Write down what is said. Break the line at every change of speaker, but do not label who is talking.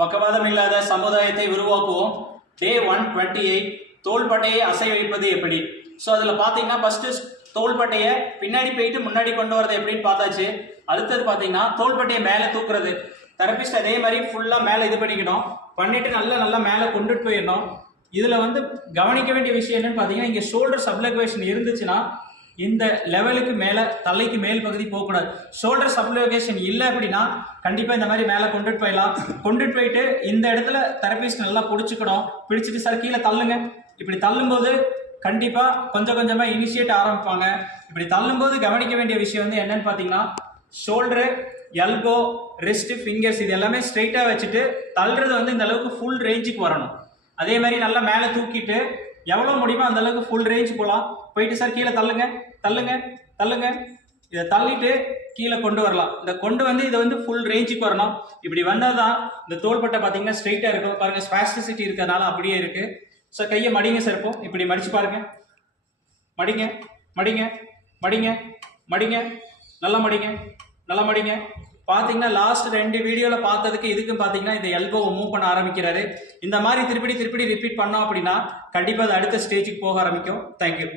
பக்கவாதம் இல்லாத சமுதாயத்தை உருவாக்குவோம். டே ஒன் டுவெண்ட்டி எயிட் தோள்பட்டையை அசை வைப்பது எப்படி? ஸோ அதில் பார்த்தீங்கன்னா ஃபஸ்ட்டு தோள்பட்டையை பின்னாடி போயிட்டு முன்னாடி கொண்டு வரது எப்படின்னு பார்த்தாச்சு. அடுத்தது பார்த்தீங்கன்னா தோள்பட்டையை மேலே தூக்குறது. தெரபிஸ்ட் அதே மாதிரி ஃபுல்லாக மேலே இது பண்ணிக்கணும் பண்ணிட்டு நல்லா நல்லா மேலே கொண்டுட்டு போயிடணும். இதில் வந்து கவனிக்க வேண்டிய விஷயம் என்னன்னு பார்த்தீங்கன்னா இங்கே ஷோல்டர் சப்ளக்வேஷன் இருந்துச்சுன்னா இந்த லெவலுக்கு மேலே தலைக்கு மேல் பகுதி போகக்கூடாது. ஷோல்டர் சப்ளகேஷன் இல்லை அப்படின்னா கண்டிப்பாக இந்த மாதிரி மேலே கொண்டுட்டு போயிடலாம். கொண்டுட்டு போயிட்டு இந்த இடத்துல தெரபிஸ்ட் நல்லா பிடிச்சிக்கணும். பிடிச்சிட்டு சார் கீழே தள்ளுங்க. இப்படி தள்ளும்போது கண்டிப்பாக கொஞ்சம் கொஞ்சமாக இனிஷியேட் ஆரம்பிப்பாங்க. இப்படி தள்ளும்போது கவனிக்க வேண்டிய விஷயம் வந்து என்னன்னு பார்த்தீங்கன்னா ஷோல்டரு எல்போ ரிஸ்ட் ஃபிங்கர்ஸ் இது எல்லாமே ஸ்ட்ரைட்டாக வச்சுட்டு தள்ளுறது வந்து இந்த அளவுக்கு ஃபுல் ரேஞ்சுக்கு வரணும். அதே மாதிரி நல்லா மேலே தூக்கிட்டு எவ்வளோ முடியுமோ அந்த அளவுக்கு ஃபுல் ரேஞ்ச் போகலாம் போயிட்டு சார் கீழே தள்ளுங்க தள்ளுங்க தள்ளுங்க. இதை தள்ளிட்டு கீழே கொண்டு வரலாம். இந்த கொண்டு வந்து இதை வந்து ஃபுல் ரேஞ்சுக்கு வரணும். இப்படி வந்தால் தான் இந்த தோள்பட்டை பார்த்தீங்கன்னா ஸ்ட்ரைட்டாக இருக்கும். பாருங்கள் ஸ்பாஸ்டிசிட்டி இருக்கிறதுனால அப்படியே இருக்கு. ஸோ கையை மடிங்க சார் இப்போ. இப்படி மடிச்சு பாருங்க. மடிங்க மடிங்க மடிங்க மடிங்க. நல்லா மடிங்க நல்லா மடிங்க. பார்த்தீங்கன்னா லாஸ்ட் ரெண்டு வீடியோவில் பார்த்ததுக்கு இதுக்கும் பார்த்தீங்கன்னா இந்த எல்போவை மூவ் பண்ண ஆரம்பிக்கிறாரு. இந்த மாதிரி திருப்பி திருப்பி ரிப்பீட் பண்ணோம் அப்படின்னா கண்டிப்பாக அது அடுத்த ஸ்டேஜுக்கு போக ஆரம்பிக்கும். தேங்க்யூ